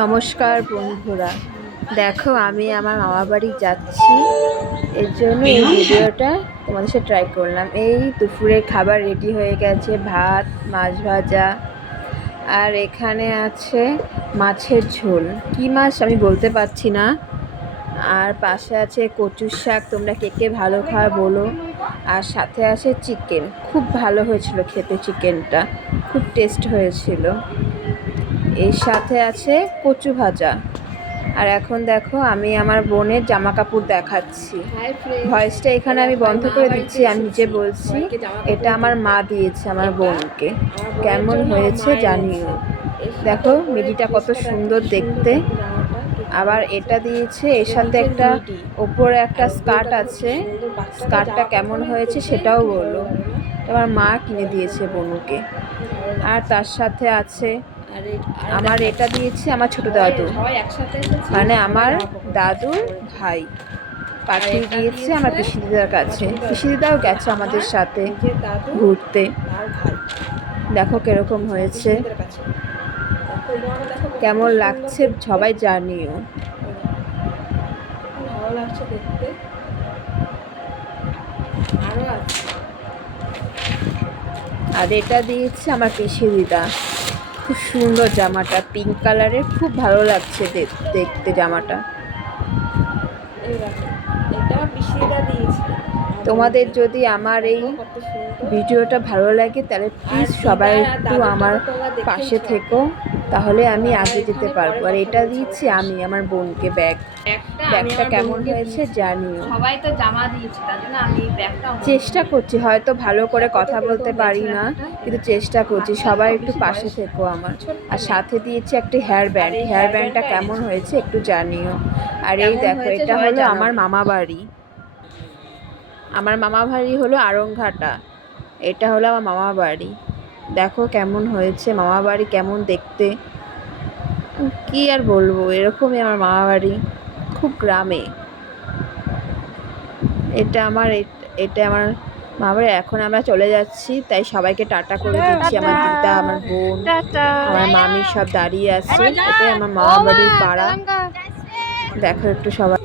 নমস্কার বন্ধুরা, দেখো আমি আমার মামা বাড়ি যাচ্ছি। এর জন্য এই ভিডিওটা তোমাদের সাথে ট্রাই করলাম। এই দুপুরের খাবার রেডি হয়ে গেছে, ভাত, মাছ ভাজা, আর এখানে আছে মাছের ঝোল। কী মাছ আমি বলতে পারছি না। আর পাশে আছে কচুর শাক, তোমরা কে কে ভালো খাও বলো। আর সাথে আছে চিকেন, খুব ভালো হয়েছিল খেতে, চিকেনটা খুব টেস্ট হয়েছিল। এর সাথে আছে কচু ভাজা। আর এখন দেখো আমি আমার বোনের জামা কাপড় দেখাচ্ছি। ভয়েসটা এখানে আমি বন্ধ করে দিচ্ছি, আমি নিজে বলছি। এটা আমার মা দিয়েছে আমার বোনকে, কেমন হয়েছে জানিও। দেখো মিডিটা কত সুন্দর দেখতে। আবার এটা দিয়েছে, এর সাথে একটা ওপরে একটা স্কার্ট আছে, স্কার্টটা কেমন হয়েছে সেটাও বলো। আমার মা কিনে দিয়েছে বোনকে। আর তার সাথে আছে আমার এটা দিয়েছে আমার ছোট দাদু, মানে আমার দাদুর ভাই পাঠিয়ে দিয়েছে আমার পিসি দিদার কাছে। পিসি দিদাও গেছে আমাদের সাথে ঘুরতে। দেখো কিরকম হয়েছে, কেমন লাগছে সবাই জানিও। ভালো লাগছে দেখতে। আরো আছে। আর এটা দিয়েছে আমার পিসি দিদা, খুব সুন্দর জামাটা, পিঙ্ক কালারের, খুব ভালো লাগছে দেখতে জামাটা। এটা পিসিটা দিয়েছে। তোমাদের যদি আমার এই ভিডিওটা ভালো লাগে তাহলে প্লিজ সবাই একটু আমার পাশে থেকো, তাহলে আমি আগে যেতে পারবো। আর এটা দিচ্ছি আমি আমার বোনকে ব্যাগটা কেমন হয়েছে জানিও। সবাই তো জামা দিয়েছে, তার জন্য আমি ব্যাগটা চেষ্টা করছি, হয়তো ভালো করে কথা বলতে পারি না, কিন্তু চেষ্টা করছি। সবাই একটু পাশে থেকো আমার। আর সাথে দিয়েছি একটি হেয়ার ব্যান্ডটা কেমন হয়েছে একটু জানিও। আর এই দেখো, এটা হলো আমার মামা বাড়ি। আমার মামা বাড়ি হলো আরংঘাটা, এটা হলো আমার মামা বাড়ি। দেখো কেমন হয়েছে মামা বাড়ি, কেমন দেখতে, কি আর বলবো, এরকমই আমার মামা বাড়ি, খুব গ্রামে। এটা আমার মামা বাড়ি। এখন আমরা চলে যাচ্ছি, তাই সবাইকে টাটা করে দিচ্ছি। আমার দিদা, আমার বোন, আমার মামি সব দাঁড়িয়ে আছে। এটাই আমার মামা বাড়ির পাড়া। দেখো একটু সবাই।